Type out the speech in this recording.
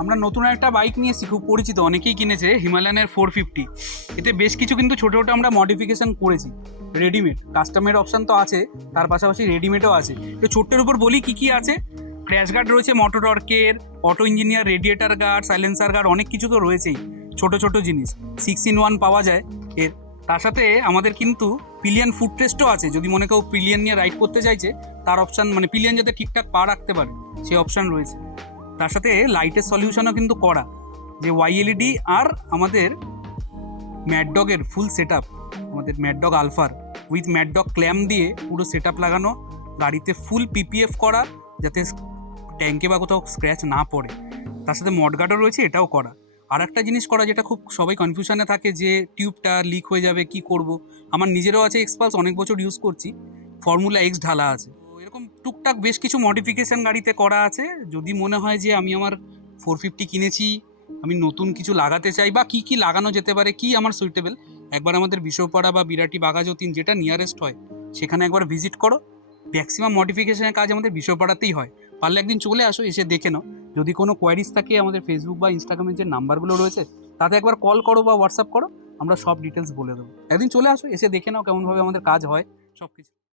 আমরা নতুন একটা বাইক নিয়ে এসেছি, খুব পরিচিত, অনেকেই কিনেছে, হিমালয়ানের 450। এতে বেশ কিছু কিন্তু ছোটো ছোটো আমরা মডিফিকেশান করেছি। রেডিমেড কাস্টমের অপশান তো আছে, তার পাশাপাশি রেডিমেডও আছে। তো ছোট্টের উপর বলি কী কী আছে। ক্র্যাশ গার্ড রয়েছে মোটর টর্কের, auto engineer, radiator guard, silencer guard, অনেক কিছু তো রয়েছেই। ছোট ছোট জিনিস 6-in-1 পাওয়া যায় এর। তার সাথে আমাদের কিন্তু পিলিয়ন ফুট রেস্টও আছে, যদি মনে কেউ পিলিয়ন নিয়ে রাইড করতে চাইছে তার অপশান, মানে পিলিয়ন যাতে ঠিকঠাক পা রাখতে পারে সেই অপশান রয়েছে। তার সাথে লাইটের সলিউশনও কিন্তু করা, যে ওয়াইএলইডি আর আমাদের ম্যাডডগের ফুল সেট আপ, আমাদের ম্যাডডগ আলফার উইথ ম্যাডডগ ক্ল্যাম্প দিয়ে পুরো সেট আপ লাগানো, গাড়িতে ফুল পিপিএফ করা যাতে ট্যাঙ্কে বা কোথাও স্ক্র্যাচ না পড়ে। তার সাথে মডগার্ডও রয়েছে, এটাও করা। আর একটা জিনিস করা যেটা খুব সবাই কনফিউশনে থাকে যে টিউবটা লিক হয়ে যাবে, কি করব। আমার নিজেরও আছে এক্সপালস, অনেক বছর ইউজ করছি, ফর্মুলা এক্স ঢালা আছে। তো এরকম টুকটাক বেশ কিছু মডিফিকেশান গাড়িতে করা আছে। যদি মনে হয় যে আমি আমার 450 কিনেছি, আমি নতুন কিছু লাগাতে চাই, বা কি কি লাগানো যেতে পারে, কি আমার সুইটেবল, একবার আমাদের বিশ্বপাড়া বা বিরাটি বাঘাযতীন যেটা নিয়ারেস্ট হয় সেখানে একবার ভিজিট করো। ম্যাক্সিমাম মডিফিকেশনের কাজ আমাদের বিশ্বপাড়াতেই হয়। পারলে একদিন চলে আসো, এসে দেখে নাও। যদি কোনো কোয়ারিজ থাকে আমাদের ফেসবুক বা ইনস্টাগ্রামের যে নাম্বারগুলো রয়েছে তাতে একবার কল করো বা হোয়াটসঅ্যাপ করো, আমরা সব ডিটেলস বলে দেবো। একদিন চলে আসো, এসে দেখে নাও কেমনভাবে আমাদের কাজ হয় সব কিছু।